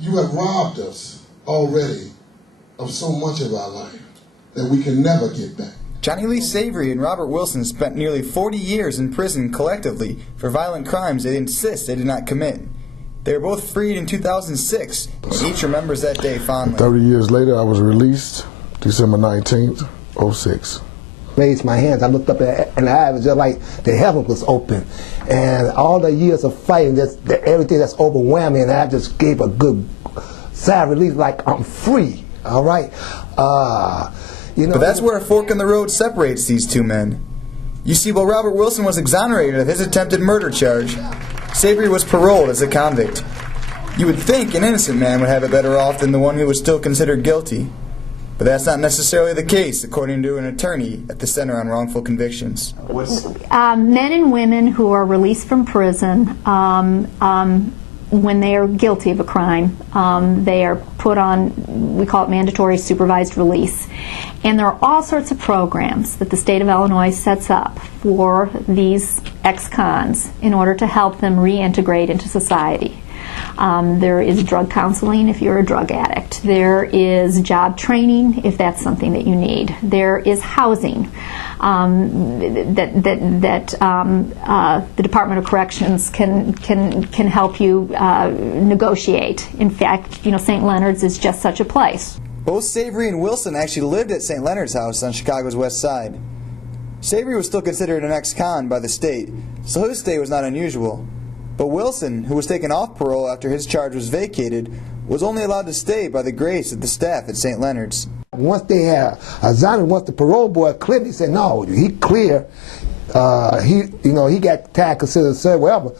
You have robbed us already of so much of our life that we can never get back. Johnnie Lee Savory and Robert Wilson spent nearly 40 years in prison collectively for violent crimes they insist they did not commit. They were both freed in 2006, and each remembers that day fondly. 30 years later, I was released, December 19th, 06. Raised my hands, I looked up and I was just like the heaven was open. And all the years of fighting, everything that's overwhelmed me, and I just gave a good sigh of relief, like I'm free, all right? You know, but that's where a fork in the road separates these two men. You see, while Robert Wilson was exonerated of his attempted murder charge, Savory was paroled as a convict. You would think an innocent man would have it better off than the one who was still considered guilty. But that's not necessarily the case, according to an attorney at the Center on Wrongful Convictions. Men and women who are released from prison, when they are guilty of a crime, they are put on, we call it mandatory supervised release. And there are all sorts of programs that the state of Illinois sets up for these ex-cons in order to help them reintegrate into society. There is drug counseling if you're a drug addict. There is job training if that's something that you need. There is housing that the Department of Corrections can help you negotiate. In fact, you know, St. Leonard's is just such a place. Both Savory and Wilson actually lived at St. Leonard's House on Chicago's west side. Savory was still considered an ex-con by the state, so his stay was not unusual. But Wilson, who was taken off parole after his charge was vacated, was only allowed to stay by the grace of the staff at St. Leonard's. Once they had once the parole board cleared, he said, no, he clear. He got time considered served, whatever.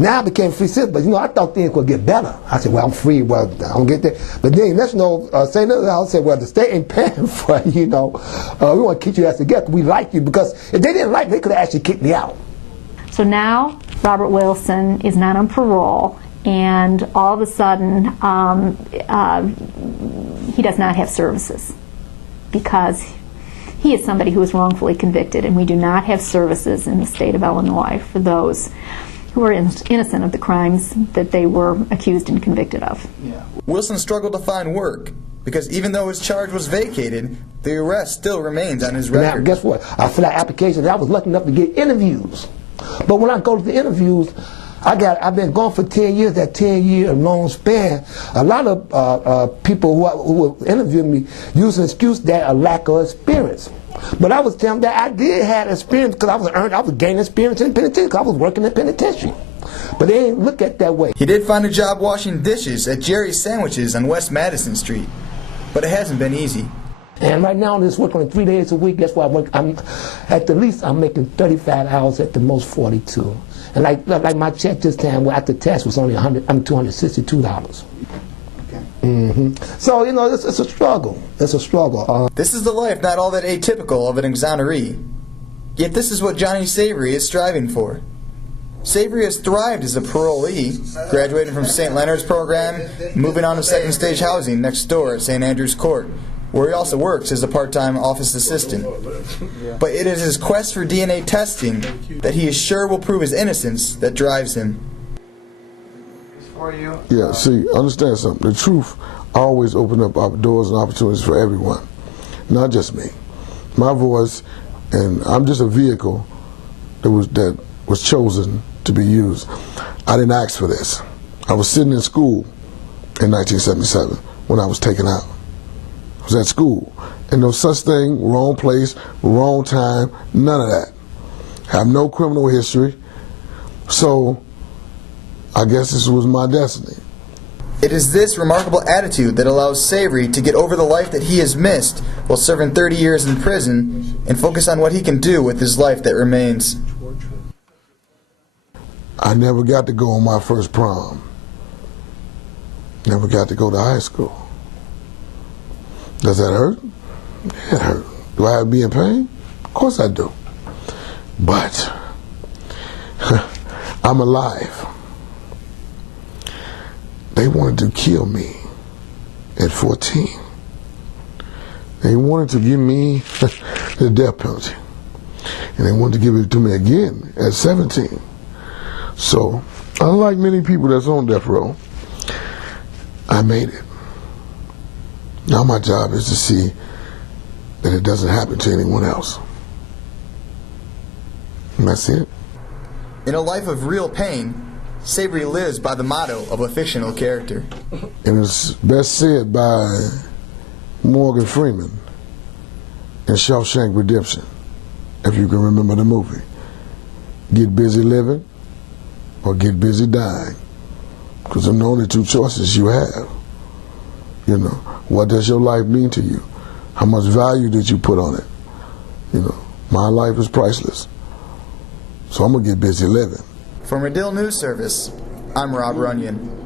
Now I became free citizen, but I thought things would get better. I said, well, I'm free, well, I don't get that. But then St. Leonard's House said, well, the state ain't paying for it, we want to keep you as together. We like you, because if they didn't like me, they could have actually kicked me out. So now Robert Wilson is not on parole, and all of a sudden he does not have services because he is somebody who is wrongfully convicted, and we do not have services in the state of Illinois for those who are innocent of the crimes that they were accused and convicted of. Yeah. Wilson struggled to find work because even though his charge was vacated, the arrest still remains on his record. Now, guess what? I filled out applications. I was lucky enough to get interviews. But when I go to the interviews, I've been gone for 10 years, that 10-year long span. A lot of people who were interviewing me used an excuse that a lack of experience. But I was telling them that I did have experience because I was gaining experience in the penitentiary because I was working in the penitentiary. But they didn't look at it that way. He did find a job washing dishes at Jerry's Sandwiches on West Madison Street, but it hasn't been easy. And right now I'm just working 3 days a week. That's why I work. At the least I'm making 35 hours, at the most 42. And like my check this time after tax was only $262. So, it's a struggle. It's a struggle. This is the life not all that atypical of an exoneree. Yet this is what Johnnie Savory is striving for. Savory has thrived as a parolee, graduating from St. Leonard's program, moving on to second stage housing next door at St. Andrew's Court, where he also works as a part-time office assistant. But it is his quest for DNA testing that he is sure will prove his innocence that drives him. Yeah, see, understand something. The truth always opens up doors and opportunities for everyone, not just me. My voice, and I'm just a vehicle that was chosen to be used. I didn't ask for this. I was sitting in school in 1977 when I was taken out. I was at school, and no such thing, wrong place, wrong time, none of that. I have no criminal history, so I guess this was my destiny. It is this remarkable attitude that allows Savory to get over the life that he has missed while serving 30 years in prison and focus on what he can do with his life that remains. I never got to go on my first prom. Never got to go to high school. Does that hurt? Yeah, it hurt. Do I have to be in pain? Of course I do. But I'm alive. They wanted to kill me at 14. They wanted to give me the death penalty. And they wanted to give it to me again at 17. So, unlike many people that's on death row, I made it. Now my job is to see that it doesn't happen to anyone else. And that's it. In a life of real pain, Savory lives by the motto of a fictional character. And it's best said by Morgan Freeman in Shawshank Redemption, if you can remember the movie. Get busy living or get busy dying, because they're the only two choices you have. You know, what does your life mean to you? How much value did you put on it? You know, my life is priceless, so I'm gonna get busy living. For Medill News Service, I'm Rob Runyon.